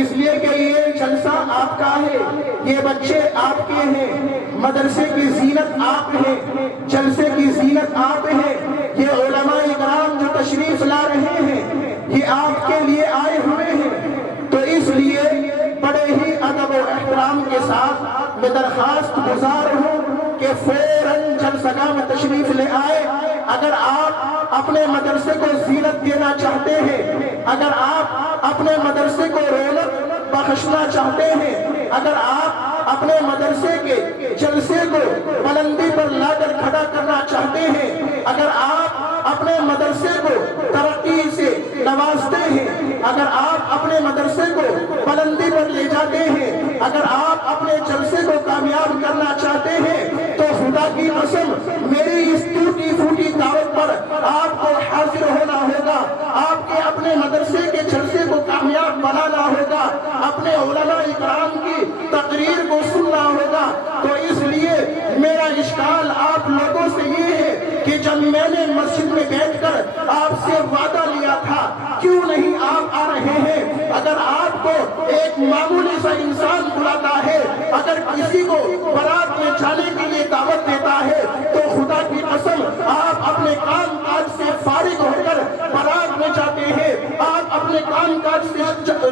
اس لیے کہ یہ جلسہ آپ کا ہے، یہ بچے آپ کے ہیں، مدرسے کی زینت آپ ہیں، جلسے کی زینت آپ ہیں، یہ علماء اکرام جو تشریف لا رہے ہیں یہ آپ کے لیے آئے ہوئے ہیں۔ تو اس لیے بڑے ہی ادب و احترام کے ساتھ میں درخواست گزار ہوں کہ فوراً جلسہ میں تشریف لے آئے۔ اگر آپ اپنے مدرسے کو زینت دینا چاہتے ہیں، اگر آپ اپنے مدرسے کو رونق بخشنا چاہتے ہیں، اگر آپ اپنے مدرسے کے جلسے کو بلندی پر لا کر کھڑا کرنا چاہتے ہیں، اگر آپ اپنے مدرسے کو ترقی سے نوازتے ہیں، اگر آپ اپنے مدرسے کو بلندی پر لے جاتے ہیں، اگر آپ اپنے جلسے کو کامیاب کرنا چاہتے ہیں، تو خدا کی قسم میری اس ٹوٹی پھوٹی دعوت پر آپ کو حاضر ہونا ہوگا، آپ کے اپنے مدرسے کے جلسے کو کامیاب بنانا ہوگا، اپنے علماء اکرام کی تقریر کو سننا ہوگا۔ تو اس لیے میرا اشکال آپ لوگوں سے یہ ہے کہ جب میں نے مسجد میں بیٹھ کر آپ سے وعدہ لیا تھا کیوں نہیں آپ آ رہے ہیں؟ اگر آپ کو ایک معمولی سا انسان بلاتا ہے، اگر کسی کو برات میں جانے کے لیے دعوت دیتا ہے، تو خدا کی قسم آپ اپنے کام کاج سے فارغ ہو کر برات میں جاتے ہیں، آپ اپنے کام کاج سے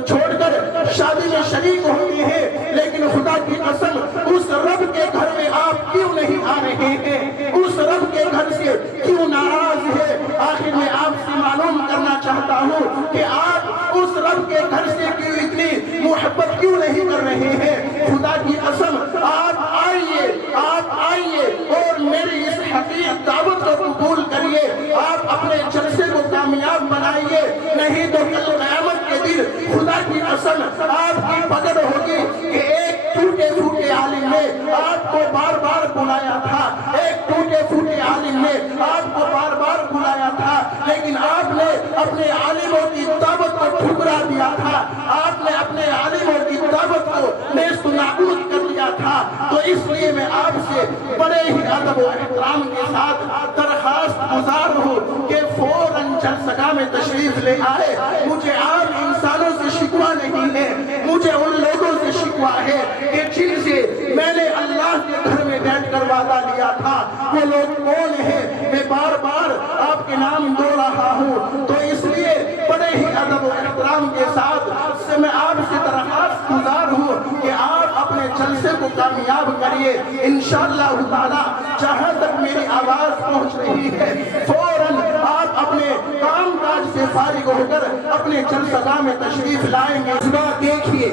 چھوڑ کر شادی میں شریک ہوتے ہیں، لیکن خدا کی قسم اس رب کے گھر میں آپ کیوں نہیں آ رہے ہیں؟ اس رب کے گھر سے کیوں ناراض ہے؟ آخر میں آپ سے معلوم کرنا چاہتا ہوں کہ آپ اس رب کے گھر سے کیوں اتنی محبت کیوں نہیں کر رہے ہیں؟ خدا کی قسم آپ آئیے اور میری اس حقیق دعوت کو قبول کریے، آپ اپنے جلسے کو کامیاب بنائیے، نہیں تو کل قیامت کے دن خدا کی قسم آپ کی پکڑ ہوگی کہ ایک ٹوٹے پھوٹے عالم نے آپ کو بار بار بلایا تھا، ایک ٹوٹے پھوٹے عالم نے آپ کو بار بار بلایا تھا، لیکن آپ نے اپنے عالموں کی دعوت کو ٹھکرا دیا تھا، آپ نے اپنے عالموں کی دعوت کو نیست و نابود کر دیا تھا۔ تو اس لیے میں آپ سے بڑے ہی ادب و احترام کے ساتھ درخواست گزار ہوں کہ فوراً جلسہ میں تشریف لے آئے۔ مجھے عام انسانوں سے شکوہ نہیں ہے، مجھے ان لوگوں سے شکوہ ہے کہ جن سے میں نے اللہ کے گھر میں بیٹھ کر وعدہ لیا تھا، وہ لوگ کون ہیں؟ میں بار بار آپ کے نام دو رہا ہوں۔ تو اس لیے بڑے ہی ادب و احترام کے ساتھ میں آپ سے درخواست گزار ہوں کہ آپ اپنے جلسے کو کامیاب کریے۔ انشاءاللہ تعالی جہاں تک میری آواز پہنچ رہی ہے فوراً آپ اپنے کام کاج سے فارغ ہو کر اپنے جلسہ میں تشریف لائیں گے۔ اس بات دیکھیے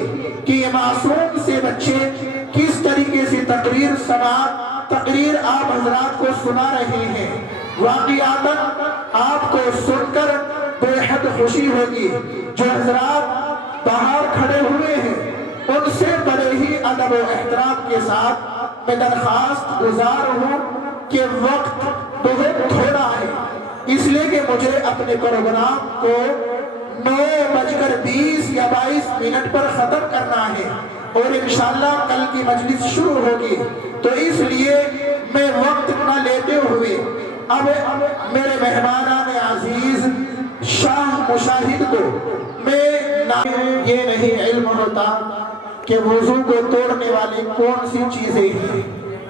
کہ یہ معصوم سے بچے کس طریقے سے تقریر آپ حضرات کو سنا رہے ہیں۔ واقعات آپ کو سن کر بے حد خوشی ہوگی۔ جو حضرات باہر کھڑے ہوئے ہیں ان سے بڑے ہی ادب و احترام کے ساتھ میں درخواست گزار ہوں کہ وقت بہت تھوڑا ہے، اس لیے کہ مجھے اپنے پروگرام کو 9:20 یا 22 پر ختم کرنا ہے اور انشاءاللہ کل کی مجلس شروع ہوگی۔ تو اس لیے میں وقت نہ لیتے ہوئے اب میرے مہمانان عزیز شاہ مشاہد کو یہ نہیں علم ہوتا کہ وضو کو توڑنے والی کون سی چیزیں ہیں،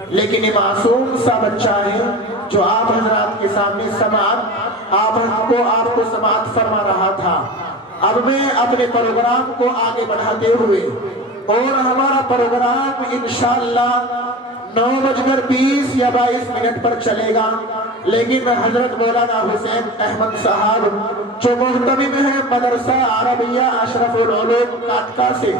لیکن یہ معصوم سا بچہ ہے جو آپ حضرات کے سامنے آپ کو سماعت فرما رہا تھا۔ اب میں اپنے پروگرام کو آگے بڑھاتے ہوئے اور ہمارا پروگرام انشاءاللہ 9:20 یا 22 پر چلے گا، لیکن حضرت مولانا حسین احمد صاحب جو محتمم ہے مدرسہ عربیہ اشرف العلوم کاتکا سے،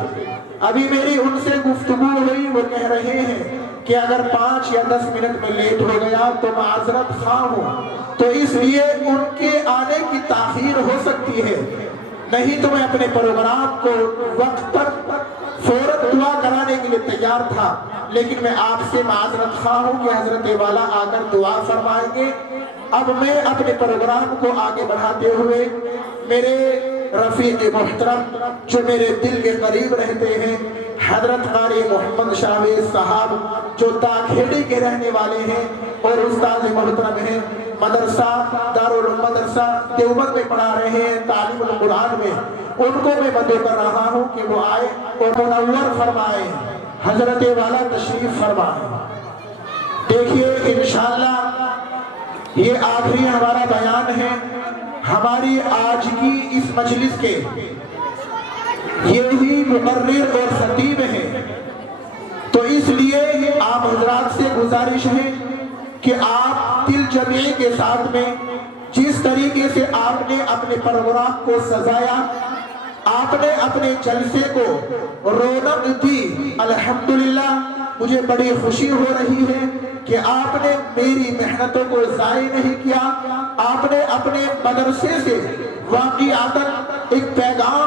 ابھی میری ان سے گفتگو ہوئی، وہ کہہ رہے ہیں کہ اگر 5 یا 10 منٹ میں لیٹ ہو گیا تو معذرت خواہ ہوں، تو اس لیے ان کے آنے کی تاخیر ہو سکتی ہے، نہیں تو میں اپنے پروگرام کو وقت تک فوراً دعا کرانے کے لیے تیار تھا، لیکن میں آپ سے معذرت خواہ ہوں کہ حضرت والا آ کر دعا فرمائیں گے۔ اب میں اپنے پروگرام کو آگے بڑھاتے ہوئے میرے رفیق محترم جو میرے دل کے قریب رہتے ہیں حضرت قاری محمد شاویز صاحب جو تاکھیڑی کے رہنے والے ہیں اور استاد محترم ہیں، مدرسہ مدرسہ دیوبند میں پڑھا رہے ہیں تعلیم القرآن میں، ان کو میں مدعو کر رہا ہوں کہ وہ آئے اور منور فرمائے، حضرت والا تشریف فرمائے۔ دیکھیے انشاءاللہ یہ آخری ہمارا بیان ہے ہماری آج کی اس مجلس کے، یہی مقرر اور خطیب ہیں، تو اس لیے آپ حضرات سے گزارش ہے کہ آپ دل جمعی کے ساتھ میں جس طریقے سے آپ نے اپنے پروگرام کو سجایا، آپ نے اپنے جلسے کو رونق دی، الحمدللہ مجھے بڑی خوشی ہو رہی ہے کہ آپ نے میری محنتوں کو ضائع نہیں کیا، آپ نے اپنے مدرسے سے واقعاتاً ایک پیغام